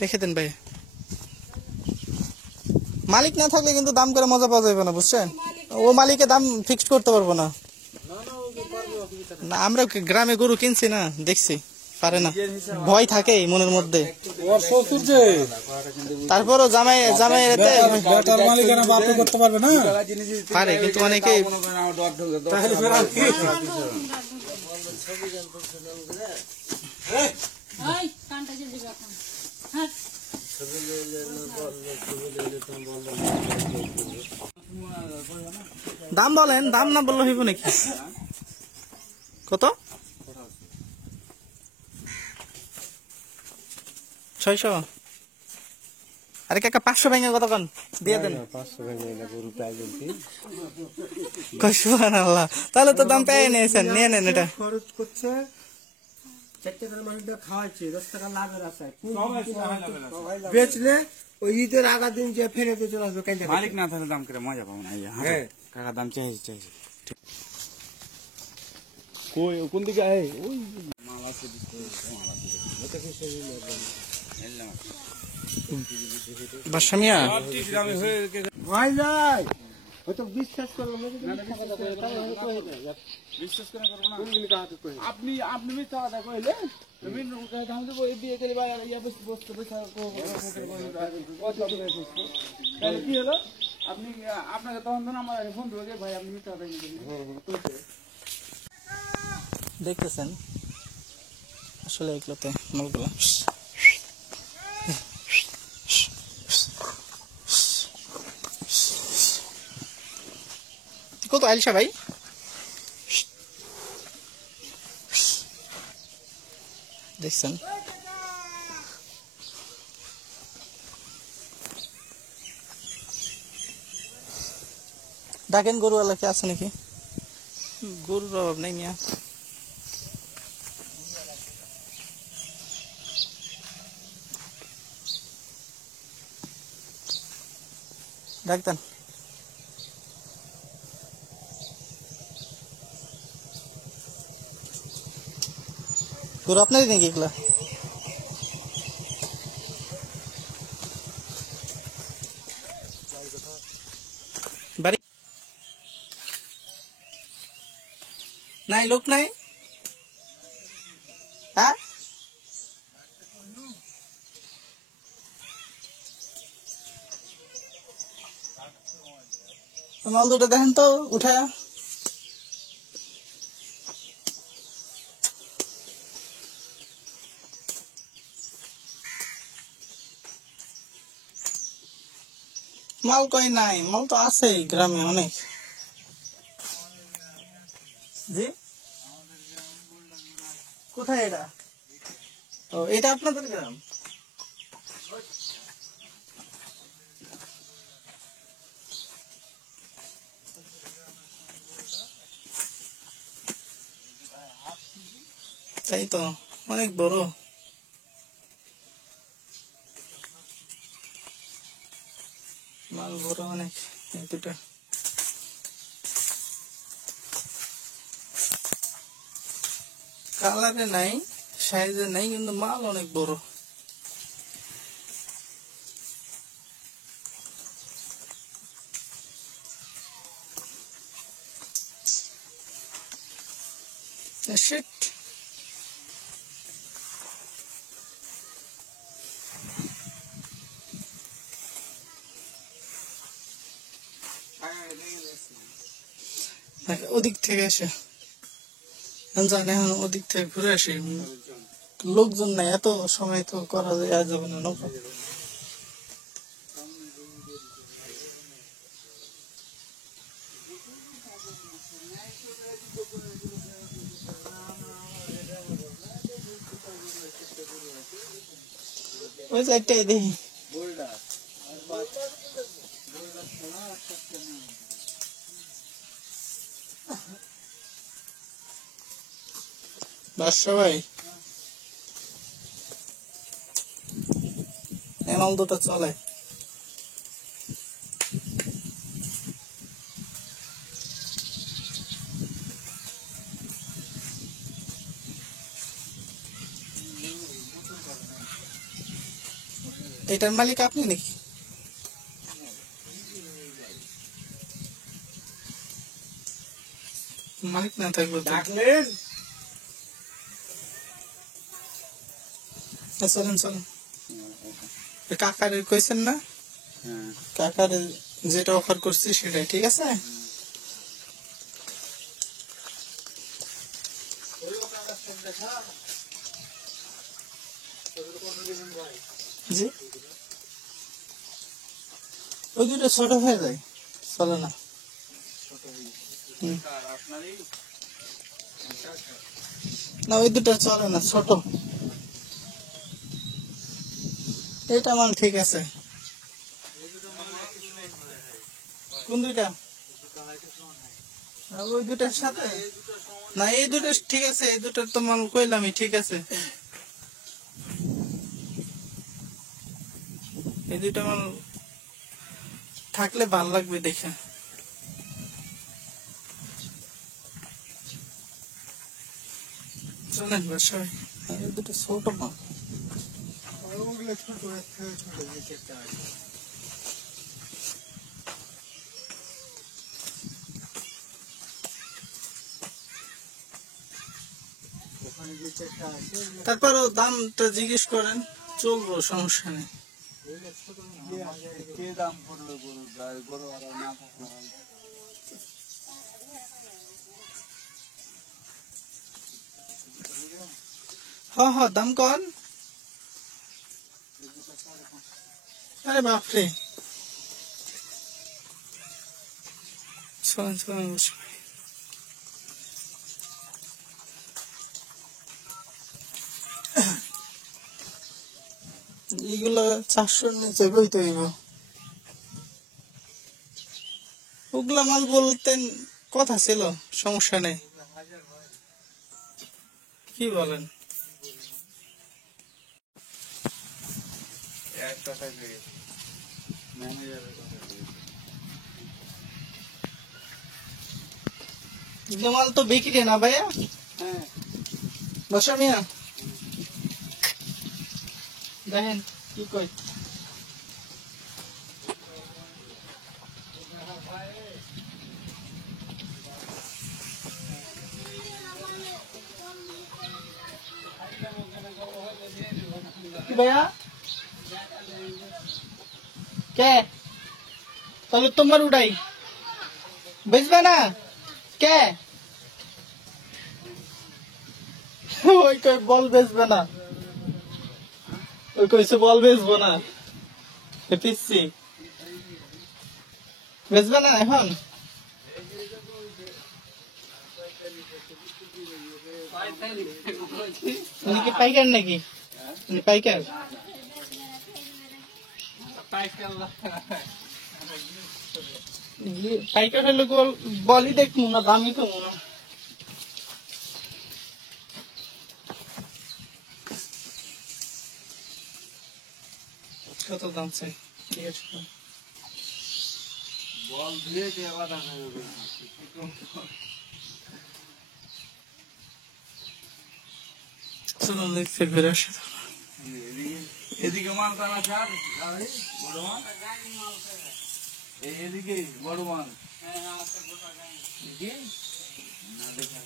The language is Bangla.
রেখে দেন ভাই, মালিক না থাকলে কিন্তু দাম করে মজা পাওয়া যাবে না, বুঝছেন? ও মালিকের দাম ফিক্সড করতে পারবো না। না আমরা গ্রামে গরু কিনছি না, দেখছি পারে না, ভয় থাকে মনের মধ্যে। তারপরও জামাই করতে পারবে না, পারে, কিন্তু অনেকে দাম বলেন, দাম না বললে হইব নাকি? কত? 600? আরে কাকা 500 ভেঙে কত কন দিয়ে দেন। 500 ভেঙে না, গরু প্রায় বলছি। সুবহানাল্লাহ, তাহলে তো দাম পেয়ে নিয়েছেন, নিয়ে নেন। এটা খরচ করছে 4 টাকার মানুষটা খাওয়াচ্ছে, 10 টাকা লাভের আশায় বেচলে ওই ঈদের আগা দিন যে ফেরতে চলে আসবে। মালিক না থাকলে দাম করে মজা পাবো না। কাকা দাম চাইছে কই কোন দিকে আয়? ওই মামা সে দিতে ওটা কি সে বাসামিয়া ভাই যাই হয়তো বিশ্বাস করবো না, বিশ্বাস করে করবো না। আপনি মিথ্যা কথা কইলে কি হলো? আপনি আপনাকে তখন আমার ফোন করে ভাই আপনি মিথ্যা কথা দেখতেছেন। আসলে এগুলোতে মালগুলো কত আইলসা ভাই? দেখছেন ডাকেন, গরুওয়ালা কি আছে নাকি? গরুর অভাব নেই মিয়া। ডাকতেন গরু আপনারই নাকি এগুলা? বাড়ি নাই, লোক নাই। হ্যাঁ মাল দুটো দেখেন তো উঠা। মাল কই নাই, মাল তো আছে গ্রামে অনেক। জি কোথায় এটা? ও এটা আপনাদের গ্রাম? তাই তো, অনেক বড় মাল, বড় অনেক। দুটা কালারে নাই, সাইজে নাই, কিন্তু মাল অনেক বড়। শিট ওদিক থেকে এসে জানি, এখন ওদিক থেকে ঘুরে আসি। লোকজন নাই, এত সময় তো করা যাবে না নৌকা। ওই যে একটাই দেখি বাদশা ভাই, এমাল দুটো চলে। এটার মালিক আপনি নাকি? মালিক না থাকবে তো। চলেন চলেন, কাকারে কইছেন না? কাকারে যেটা অফার করছি সেটাই ঠিক আছে। জি, ওই দুটো ছোট হয়ে যায়, চলে না। না ওই দুটো চলে না, ছোট। এটা মাল ঠিক আছে। কোন দুইটা? ওই দুটার সাথে না, এই দুটো ঠিক আছে, এই দুটার তো মাল কইলামই ঠিক আছে। এই দুইটা মাল থাকলে ভাল লাগবে দেখে। চলেন বাসায়, এই দুটো ছোট মাল। তারপরও দামটা জিজ্ঞেস করেন, চলবো, সমস্যা নেই। হ্যাঁ হ্যাঁ, দাম কন। আরে বাপরে, চলেন চলেন বসে। এগুলো 400-র নিচে কইতে হইব। ওগুলা মাল বলতেন কথা ছিল, সমস্যা নেই। কি বলেন? এগুলো মাল তো বিক্রি না ভাইয়া। বসা মিয়া, দেখেন কি কই। কি ভাইয়া? কে? তাহলে তোমার উঠাই বেচবে না কে? ওই কই বল বেচবে না, ওই কইছে বল বেচবো না। পিচ্ছি বেচবে না এখন। উনি কি পাইকার নাকি? উনি পাইকার? পাইকার হলে বলই দেখবো না, দামই কমো না। কত দাম চাই? ঠিক আছে, বল দিয়ে চলো দেখতে ঘুরে আসি। এদিকে মাল তারা ছাড়, বড় মাল এদিকে, বড় মাল না দেখা